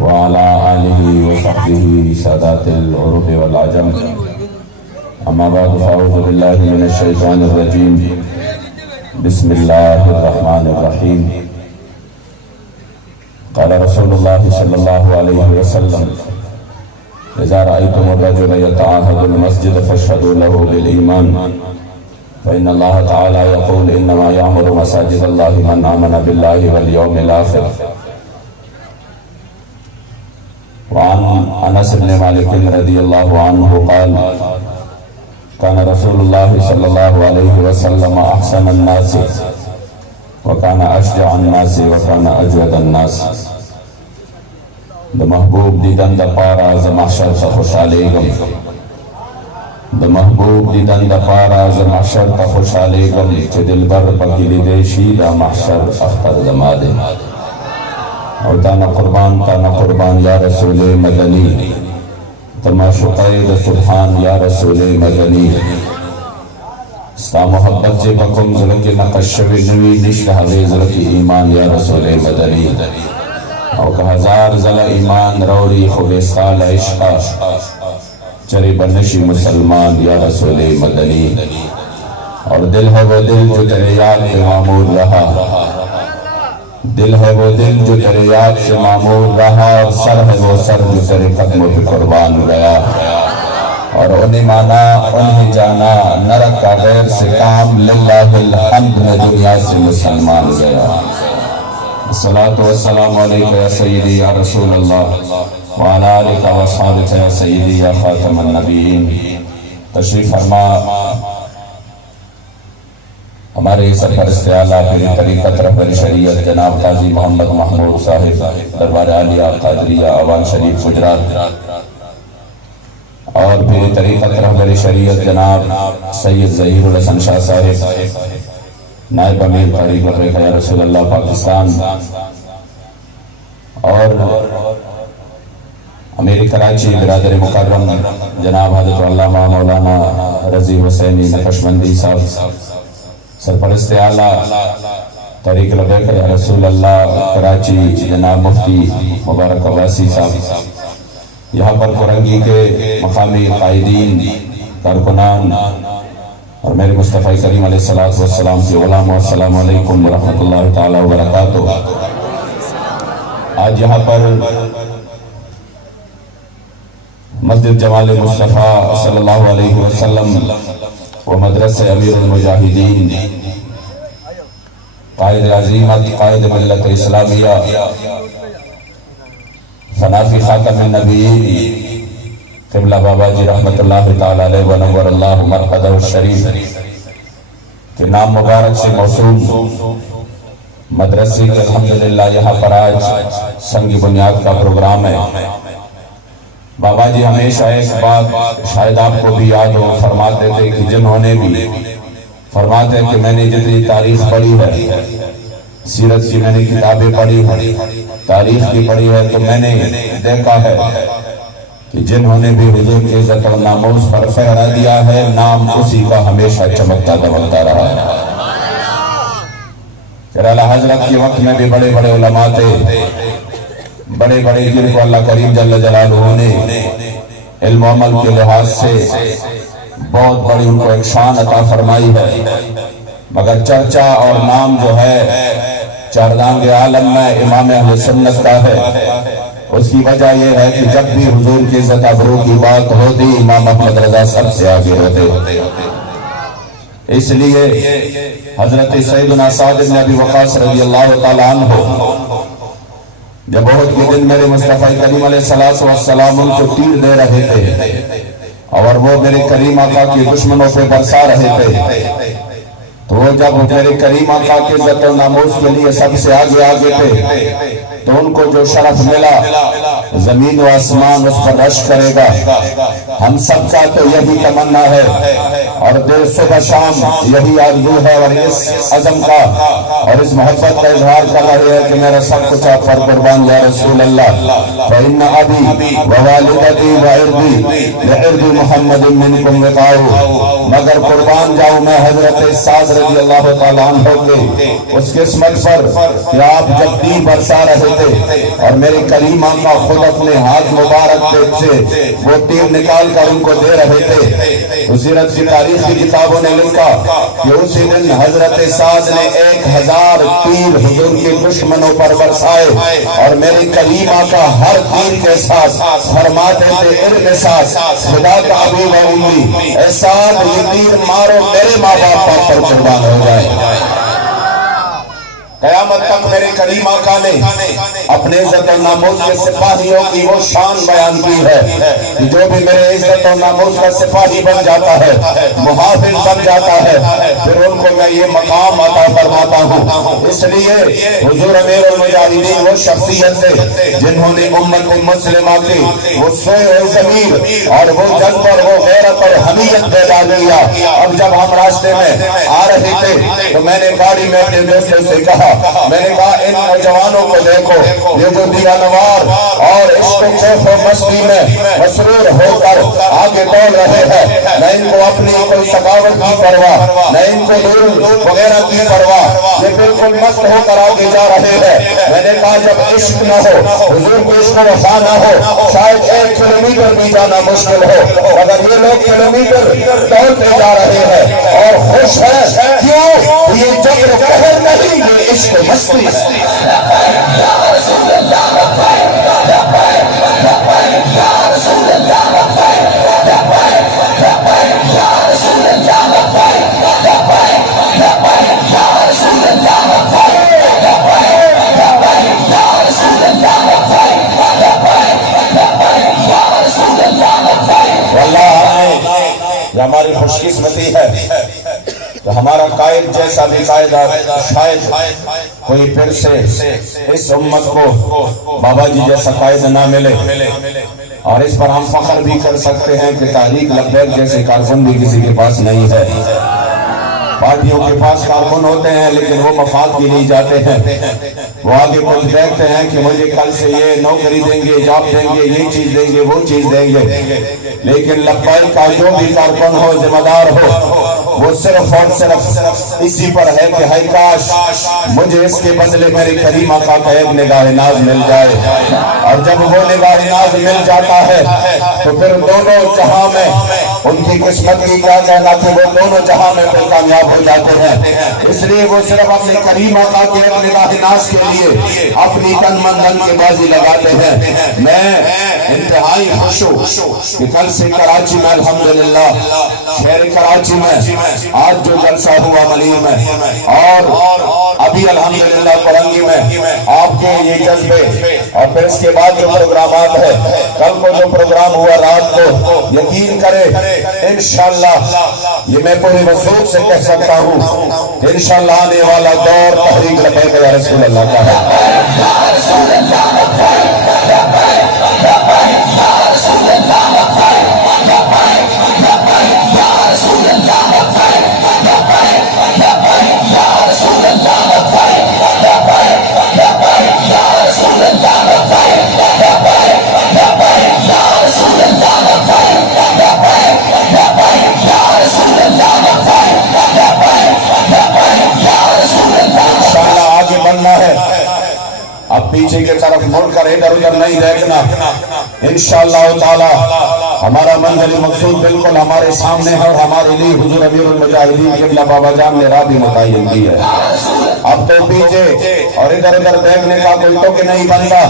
وعلى آله وصحبه سادات العرب والعجم. أما بعد فأعوذ بالله من الشيطان الرجيم. بسم الله الرحمن الرحيم. قال رسول الله صلى الله عليه وسلم: إذا رأيتم الرجل يتعاهد المسجد فاشهدوا له بالإيمان، فإن الله تعالى يقول: إنما يعمر مساجد الله من آمن بالله واليوم الآخر. وعن أنس بن مالك رضي الله عنه قال: كان رسول الله صلى الله عليه وسلم أحسن الناس وكان أشجع الناس وكان أجود الناس. د محبوب دیدن د پارا ز محشر ته خوشحالیږم، د محبوب دیدن د پارا ز محشر ته خوشحالیږم، چې دلبر پکې لیدی شي دا محشر اختر زما دی. او تانا قربان یا رسول مدنی، تماشقی د سبحان یا رسول مدنی. ستا محبت چې بکم زړه کې نقش شوی نوي نشته هغې زړه کې ایمان یا رسول مدنی. او که ہزار زل ایمان روڑی خوبستال عشقا چرے بنشی مسلمان یا رسول مدنی. اور دل ہے وہ دل جو تیرے یاد سے معمور رہا، دل ہے وہ دل جو تیرے یاد سے معمور رہا، اور سر ہے وہ سر جو تیرے قدموں پہ قربان گیا. اور انہیں مانا انہیں جانا نہ رکھا غیر سے کام، للہ الحمد میں دنیا سے مسلمان گیا. الصلاة والسلام علیکہ یا سیدی یا رسول اللہ وعلی آلہ و اصحابہ یا سیدی یا خاتم النبیین. تشریف فرما ہمارے سرپرست اعلیٰ پیر طریقت رہبر شریعت جناب قاضی محمد محمود صاحب دربار عالیہ قادریہ آوان شریف گجرات، اور پیر طریقت رہبر شریعت جناب سید ظہیر الحسن شاہ صاحب نائب امیر طریقت یا رسول اللہ پاکستان، اور امیر کراچی برادر مکرم جناب حضرت علامہ مولانا رضی حسینی نقشبندی صاحب، سرپرست اعلیٰ طریق لبیک یا رسول اللہ کراچی جناب مفتی مبارک عباسی صاحب، یہاں پر فرنگی کے مقامی قائدین کارکنان اور میرے مصطفیٰ کریم علیہ السلام کی غلام، السلام علیکم ورحمۃ اللہ تعالی وبرکاتہ. آج یہاں پر مسجد جمال مصطفیٰ صلی اللہ علیہ وسلم و مدرسہ امیر المجاہدین، قائد عظیمت، قائد ملت اسلامیہ، فنافی خاتم النبیین قبلہ بابا جی رحمت اللہ تعالی علیہ ونور اللہ مرقدہ الشریف کے نام مبارک سے موسوم مدرسے کے الحمدللہ یہاں پر آج سنگی بنیاد کا پروگرام ہے. بابا جی ہمیشہ ایک بات شاید آپ کو بھی یاد ہو، فرماتے تھے کہ جنہوں نے بھی فرماتے کہ میں نے جتنی تاریخ پڑھی ہے، سیرت کی میں نے کتابیں پڑھی ہیں، تاریخ کی پڑھی ہے، تو میں نے دیکھا ہے کہ جنہوں نے بھی حضور کے عزت و ناموس پر پہرا دیا ہے، نام اسی کا ہمیشہ چمکتا دمکتا رہا ہے. اعلیٰ حضرت کے وقت میں بھی بڑے بڑے علماء تھے، بڑے بڑے جن کو اللہ کریم جل جلالہ نے علم و عمل کے لحاظ سے بہت بڑی ان کو ایک شان عطا فرمائی ہے، مگر چرچا اور نام جو ہے چاردانگ عالم میں امام اہل سنت کا ہے. اس کی وجہ یہ ہے کہ جب بھی حضور کی عزت ابرو کی بات ہوتی امام احمد رضا سب سے آگے ہوتے. اس لیے حضرت سیدنا سعد بن ابی وقاص رضی اللہ تعالیٰ عنہ جب بہت کے دن میرے مصطفیٰ کریم علیہ السلام ان کو تیر دے رہے تھے اور وہ میرے کریم آقا کی دشمنوں پہ برسا رہے تھے، تو وہ جب میرے کریم آقا کے عزت و ناموس کے لیے سب سے آگے آگے تھے، تو ان کو جو شرف ملا زمین و آسمان اس پر رش کرے گا. ہم سب کا تو یہی تمنا ہے اور دیر صبح شام یہی آرزو ہے اور اس عزم کا اور اس محبت کا اظہار کر رہے ہیں کہ میرا سب کچھ آپ پر قربان یا رسول اللہ فإن أبي ووالدتي وعرضي لعرض محمد منكم وقاؤ مگر قربان جاؤں میں حضرت سعد رضی اللہ تعالیٰ عنہ کے اس قسمت پر کہ آپ جب دی برسا رہے تھے اور میرے کریم آقا خود اپنے ہاتھ مبارک سے وہ تیر نکال کر ان کو دے رہے تھے تو سیرت کی تاریخ کی کتابوں نے لکھا کہ اسی دن حضرت سعد نے 1000 تیر حضور کے دشمنوں پر برسائے اور میرے کریم آقا ہر تیر کے ساتھ فرماتے تھے ارمساس خدا کا ابی و امی اے سعد یہ تیر مارو میرے ماں باپ پر قربان ہو جائے قیامت تک میرے کریم آقا نے اپنے عزت و ناموز کے سپاہیوں کی وہ شان بیان کی ہے کہ جو بھی میرے عزت و ناموز کا سپاہی بن جاتا ہے محافظ بن جاتا ہے پھر ان کو میں یہ مقام عطا فرماتا ہوں اس لیے حضور امیر المجاہدین وہ شخصیت سے جنہوں نے امت مسلمہ کی وہ سوئے ہوئے ضمیر اور وہ جذب اور وہ غیرت اور حمیت بیدار کیا اب جب ہم راستے میں آ رہے تھے تو میں نے گاڑی میں اپنے دوستوں سے کہا میں نے کہا ان نوجوانوں کو دیکھو یہ جو دیا نوار اور عشق و خوف و مستی میں مسرور ہو کر آگے دوڑ رہے ہیں نہ ان کو اپنی کوئی تھکاوٹ کی پرواہ نہ ان کو دور وغیرہ کی پرواہ یہ بالکل مست ہو کر آگے جا رہے ہیں میں نے کہا جب عشق نہ ہو حضور کو عشق و وفا نہ ہو شاید 1 کلومیٹر بھی جانا مشکل ہو اگر یہ لوگ کلومیٹر دوڑتے جا رہے ہیں اور خوش ہیں کیوں یہ جبر قہر نہیں یہ عشق مستی یا رسول اللہ یا رسول اللہ یا رسول یہ ہماری خوش قسمتی ہے کہ ہمارا قائد جیسا بھی قائد شاید کوئی پھر سے اس امت کو بابا جی جیسا قائد نہ ملے اور اس پر ہم فخر بھی کر سکتے ہیں کہ تحریک لبیک جیسے کارکن بھی کسی کے پاس نہیں ہے پارٹیوں کے پاس کارکن ہوتے ہیں لیکن وہ مفاد کے لیے جاتے ہیں وہ آگے کچھ دیکھتے ہیں کہ مجھے کل سے یہ نوکری دیں گے جاب دیں گے یہ چیز دیں گے وہ چیز دیں گے لیکن لبیک کا جو بھی کارکن ہو ذمہ دار ہو وہ صرف اور صرف اسی پر ہے کہ ہائی کاش مجھے اس کے بدلے میرے کریم آقا کا ایک نگاہ ناز مل جائے اور جب وہ نگاہ ناز مل جاتا ہے تو پھر دونوں جہاں میں ان کی قسمت کی کیا کہنا کہ وہ دونوں جہاں میں پھر کامیاب ہو جاتے ہیں اس لیے وہ صرف اپنے کریم آقا کے ایک نگاہ ناز کے لیے اپنی تن من دھن کی بازی لگاتے ہیں میں انتہائی خوش ہوں کہ کل سے کراچی میں الحمدللہ شہر کراچی میں آج جو جلسہ ہوا ملیر میں اور ابھی الحمدللہ کرنگی میں آپ کے یہ جذبے اور پھر اس کے بعد جو پروگرامات ہے کل کو جو پروگرام ہوا رات کو یقین کرے انشاءاللہ یہ میں پوری وصول سے کہہ سکتا ہوں انشاءاللہ آنے والا دور تحریک لبیک یا رسول اللہ کا ہے یا رسول اللہ یا رسول اللہ اب پیچھے کی طرف مڑ کر ادھر ادھر نہیں دیکھنا انشاءاللہ تعالی ہمارا منزل مقصود بالکل ہمارے سامنے ہے اور ہمارے لیے حضور امیر المجاہدین قبلہ بابا جان نے راہ بھی متعین کی ہے اب تو پیچھے اور ادھر ادھر دیکھنے کا کوئی تو کہ نہیں بنتا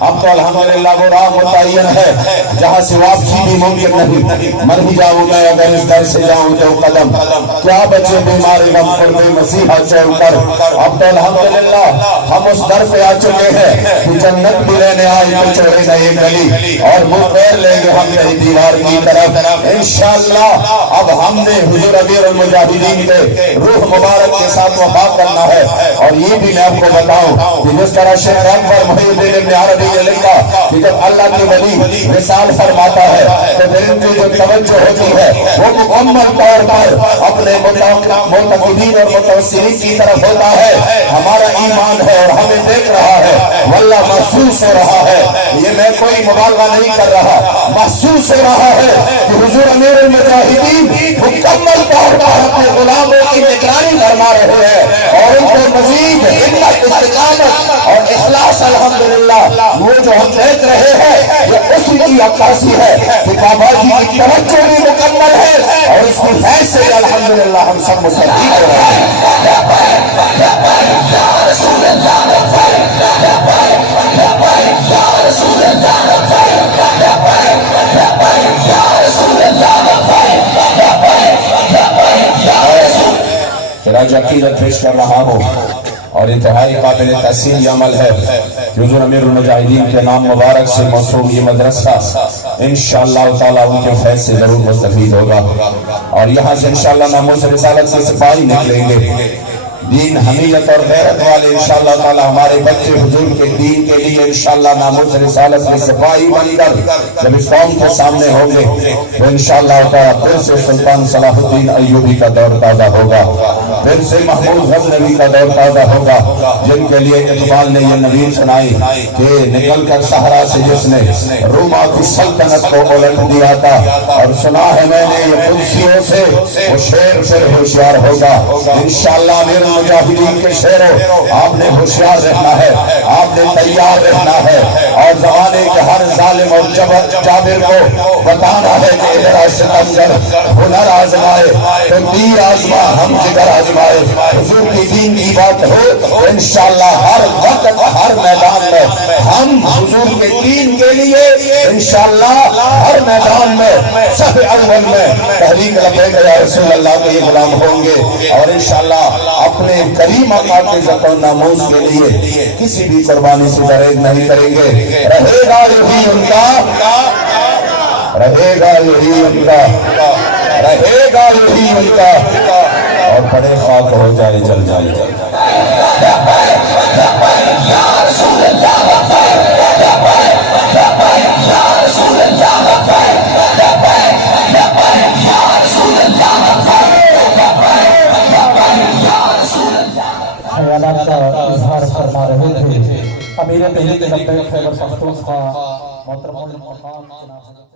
اب تو الحمدللہ وہ راہ متعین ہے جہاں سے واپسی بھی ممکن نہیں مر ہی جاؤں میں اگر اس در سے جاؤں تو قدم کیا بچے بیماری غم قرب مسیحا سے اتر اب تو الحمدللہ ہم اس در پہ آ چکے ہیں کہ جنت بھی لینے آئی تو چھوڑے نہ یہ گلی اور منہ پیر لیں گے ہم نہیں دیوار کی طرف انشاءاللہ اب ہم نے حضور امیر المجاہدین کے روح مبارک کے ساتھ وفا کرنا ہے اور یہ بھی میں آپ کو بتاؤں کہ جس طرح شیخ اکبر محی الدین ابن عربی نے لکھا کہ جب اللہ کی ولی وصال فرماتا ہے تو پھر ان کی جو توجہ ہوتی ہے وہ مکمل طور پر اپنے معتقدین اور متوسلین کی طرف ہوتا ہے. ہمارا ایمان ہے اور ہمیں دیکھ رہا ہے, واللہ محسوس ہو رہا ہے, یہ میں کوئی مبالغہ نہیں کر رہا, محسوس ہو رہا ہے کہ حضور امیر المجاہدین مکمل طور پر اپنے غلاموں کی نگرانی فرما رہے ہیں اور ان کو مزید ہمت, استقامت اور اخلاص الحمدللہ وہ جو ہم دیکھ رہے ہیں یہ اسی کی عکاسی ہے کہ بابا جی کی توجہ بھی مکمل ہے اور اس کی حیث سے الحمدللہ ہم سب مستفید ہو رہے ہیں. خراج عقیدت پیش کر رہا ہوں اور انتہائی قابل تحسین عمل ہے کہ حضور امیر المجاہدین کے نام مبارک سے موسوم یہ مدرسہ انشاءاللہ تعالیٰ ان کے فیض سے ضرور مستفید ہوگا اور یہاں سے انشاءاللہ ناموس رسالت کے سپاہی نکلیں گے, دین حمیت اور غیرت والے انشاءاللہ تعالی ہمارے بچے حضور کے دین کے لیے انشاءاللہ ناموس رسالت کے سپاہی بن کر جب اس قوم کے سامنے ہوں گے تو انشاءاللہ تعالی پھر سے سلطان صلاح الدین ایوبی کا دور تازہ ہوگا, پھر سے محمود غزنوی کا دور تازہ ہوگا, جن کے لیے اقبال نے یہ نوید سنائی کہ نکل کر صحرا سے جس نے روما کی سلطنت کو الٹ دیا تھا اور سنا ہے میں نے یہ قدسیوں سے وہ شیر پھر ہوشیار ہوگا. انشاءاللہ میرے مجاہدین کے شیروں آپ نے ہوشیار رہنا ہے, آپ نے تیار رہنا ہے اور زمانے کے ہر ظالم اور جابر کو بتانا ہے کہ ادھر ستمگر ہنر آزمائے تو تیر آزما ہم جگر آزمائے. حضور کی دین کی بات ہو انشاءاللہ ہر وقت ہر میدان میں ہم حضور کے دین کے لیے انشاءاللہ ہر میدان میں صف اول میں تحریک لبیک یا رسول اللہ کے یہ غلام ہوں گے اور انشاءاللہ اپنے کریم آقا کے عزت و ناموس کے لیے کسی بھی قربانی سے گریز نہیں کریں گے. رہے گا یہی ان کا, رہے گا یہی ان کا, رہے گا یہی ان کا اور پڑے خاک ہو جائے جل جائے. خیالات کا اظہار فرما رہے تھے امیر تحریک لبیک خیبر پختونخوا محترم المقام جناب